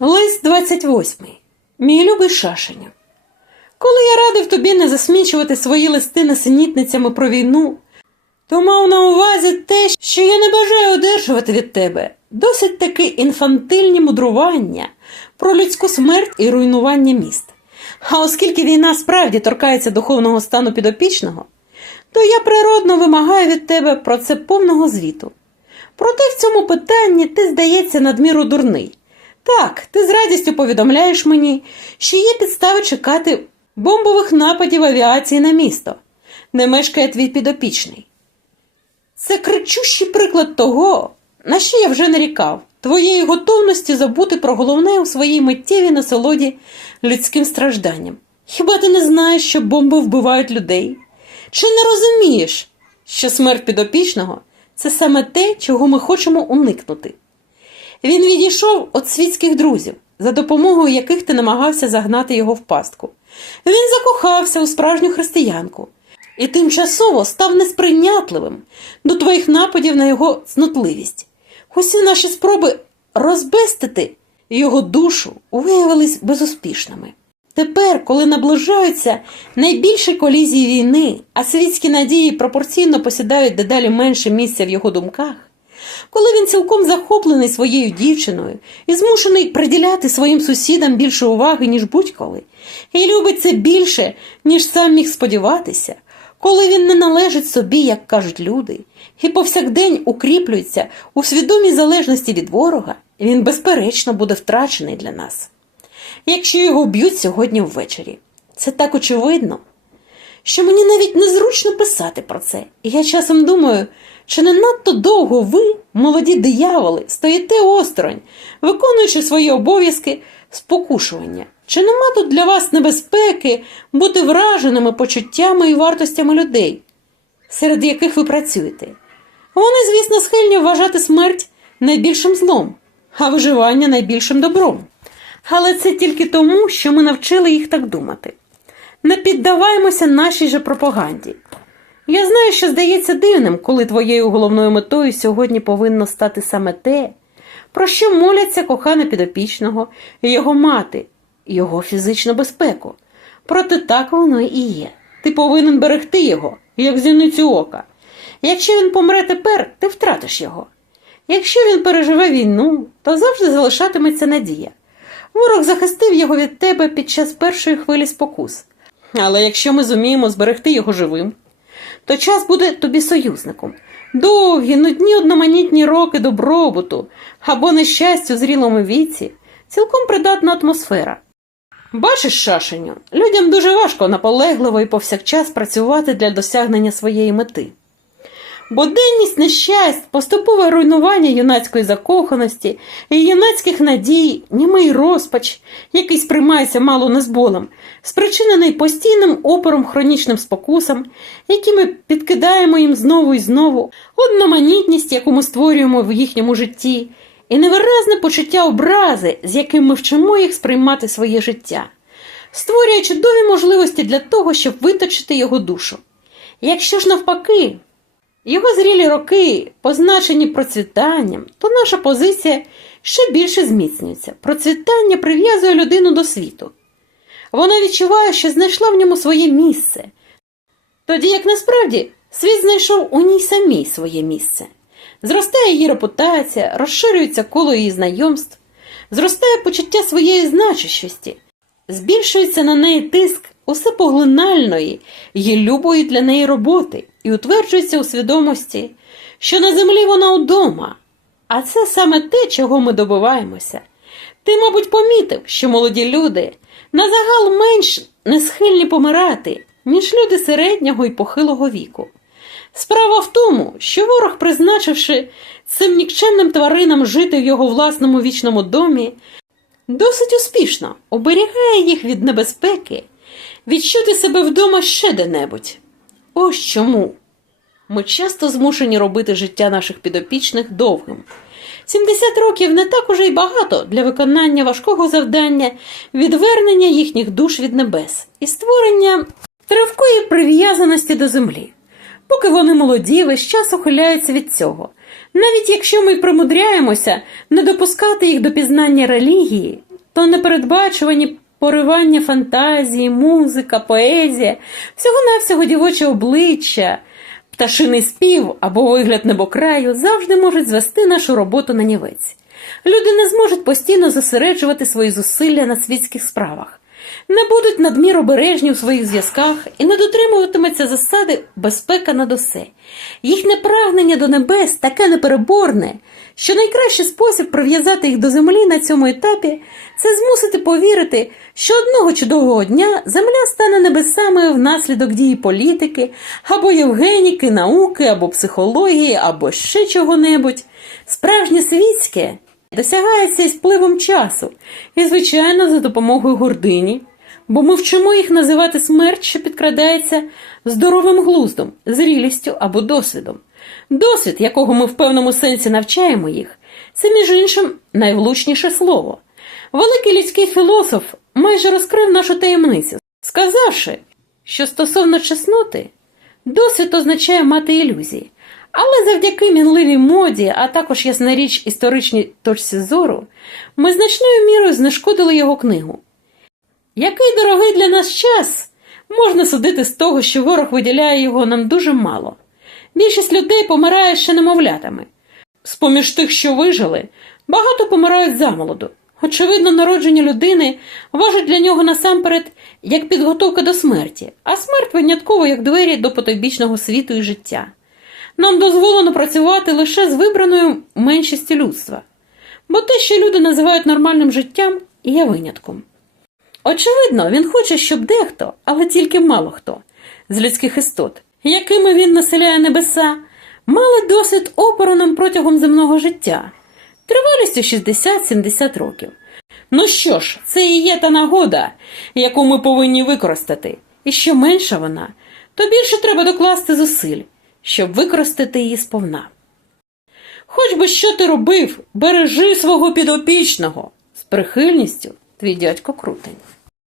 Лист 28. Мій любий Шашеню. Коли я радив тобі не засмічувати свої листи несенітницями про війну, то мав на увазі те, що я не бажаю одержувати від тебе досить таки інфантильні мудрування про людську смерть і руйнування міст. А оскільки війна справді торкається духовного стану підопічного, то я природно вимагаю від тебе про це повного звіту. Проте в цьому питанні ти, здається, надміру дурний. Так, ти з радістю повідомляєш мені, що є підстави чекати бомбових нападів авіації на місто, де мешкає твій підопічний. Це кричущий приклад того, на що я вже нарікав, твоєї готовності забути про головне у своїй миттєвій насолоді людським стражданням. Хіба ти не знаєш, що бомби вбивають людей? Чи не розумієш, що смерть підопічного це саме те, чого ми хочемо уникнути? Він відійшов від світських друзів, за допомогою яких ти намагався загнати його в пастку. Він закохався у справжню християнку і тимчасово став несприйнятливим до твоїх нападів на його цнотливість. Усі наші спроби розбестити його душу виявились безуспішними. Тепер, коли наближаються найбільші колізії війни, а світські надії пропорційно посідають дедалі менше місця в його думках, коли він цілком захоплений своєю дівчиною і змушений приділяти своїм сусідам більше уваги, ніж будь-коли, і любить це більше, ніж сам міг сподіватися, коли він не належить собі, як кажуть люди, і повсякдень укріплюється у свідомій залежності від ворога, він безперечно буде втрачений для нас. Якщо його вб'ють сьогодні ввечері, це так очевидно, що мені навіть незручно писати про це. І я часом думаю, чи не надто довго ви, молоді дияволи, стоїте осторонь, виконуючи свої обов'язки спокушування. Чи нема тут для вас небезпеки бути враженими почуттями і вартостями людей, серед яких ви працюєте? Вони, звісно, схильні вважати смерть найбільшим злом, а виживання найбільшим добром. Але це тільки тому, що ми навчили їх так думати. Не піддаваймося нашій же пропаганді. Я знаю, що здається дивним, коли твоєю головною метою сьогодні повинно стати саме те, про що моляться кохане підопічного його мати, його фізичну безпеку. Проте так воно і є. Ти повинен берегти його, як зіницю ока. Якщо він помре тепер, ти втратиш його. Якщо він переживе війну, то завжди залишатиметься надія. Ворог захистив його від тебе під час першої хвилі спокус. Але якщо ми зуміємо зберегти його живим, то час буде тобі союзником. Довгі, нудні одноманітні роки добробуту або нещастя у зрілому віці, цілком придатна атмосфера. Бачиш, Шашеню, людям дуже важко наполегливо і повсякчас працювати для досягнення своєї мети. Буденність нещасть, поступове руйнування юнацької закоханості і юнацьких надій, німий розпач, який сприймається мало не з болем, спричинений постійним опором хронічним спокусам, які ми підкидаємо їм знову і знову, одноманітність, яку ми створюємо в їхньому житті, і невиразне почуття образи, з яким ми вчимо їх сприймати своє життя, створює чудові можливості для того, щоб виточити його душу. Якщо ж навпаки, його зрілі роки, позначені процвітанням, то наша позиція ще більше зміцнюється. Процвітання прив'язує людину до світу. Вона відчуває, що знайшла в ньому своє місце. Тоді, як насправді, світ знайшов у ній самій своє місце. Зростає її репутація, розширюється коло її знайомств, зростає почуття своєї значущості, збільшується на неї тиск усепоглинальної й любої для неї роботи і утверджується у свідомості, що на землі вона удома. А це саме те, чого ми добиваємося. Ти, мабуть, помітив, що молоді люди на загал менш не схильні помирати, ніж люди середнього і похилого віку. Справа в тому, що ворог, призначивши цим нікчемним тваринам жити в його власному вічному домі, досить успішно оберігає їх від небезпеки, відчути себе вдома ще де-небудь. Ось чому ми часто змушені робити життя наших підопічних довгим. 70 років не так уже й багато для виконання важкого завдання відвернення їхніх душ від небес і створення тривкої прив'язаності до землі. Поки вони молоді, весь час ухиляються від цього. Навіть якщо ми примудряємося не допускати їх до пізнання релігії, то непередбачувані поривання фантазії, музика, поезія, всього-навсього дівоче обличчя, пташиний спів або вигляд небокраю завжди можуть звести нашу роботу на нівець. Люди не зможуть постійно зосереджувати свої зусилля на світських справах, не будуть надмір обережні у своїх зв'язках і не дотримуватимуться засади безпека над усе. Їхнє прагнення до небес таке непереборне, що найкращий спосіб прив'язати їх до землі на цьому етапі це змусити повірити, що одного чудового дня земля стане небесами внаслідок дії політики, або євгеніки, науки, або психології, або ще чого-небудь. Справжнє світське досягається із пливом часу, і, звичайно, за допомогою гордині, бо ми вчимо їх називати смерть, що підкрадається здоровим глуздом, зрілістю або досвідом. Досвід, якого ми в певному сенсі навчаємо їх, це, між іншим, найвлучніше слово. Великий людський філософ майже розкрив нашу таємницю, сказавши, що стосовно чесноти, досвід означає мати ілюзії. Але завдяки мінливій моді, а також, ясна річ, історичній точці зору, ми значною мірою знешкодили його книгу. Який дорогий для нас час, можна судити з того, що ворог виділяє його нам дуже мало. Більшість людей помирає ще немовлятами. З-поміж тих, що вижили, багато помирають замолоду. Очевидно, народження людини важить для нього насамперед як підготовка до смерті, а смерть винятково як двері до потойбічного світу і життя. Нам дозволено працювати лише з вибраною меншістю людства, бо те, що люди називають нормальним життям, є винятком. Очевидно, він хоче, щоб дехто, але тільки мало хто, з людських істот, якими він населяє небеса, мали досвід опору нам протягом земного життя, тривалістю 60-70 років. Ну що ж, це і є та нагода, яку ми повинні використати, і що менша вона, то більше треба докласти зусиль, щоб використати її сповна. Хоч би що ти робив, бережи свого підопічного з прихильністю твій дядько Крутень.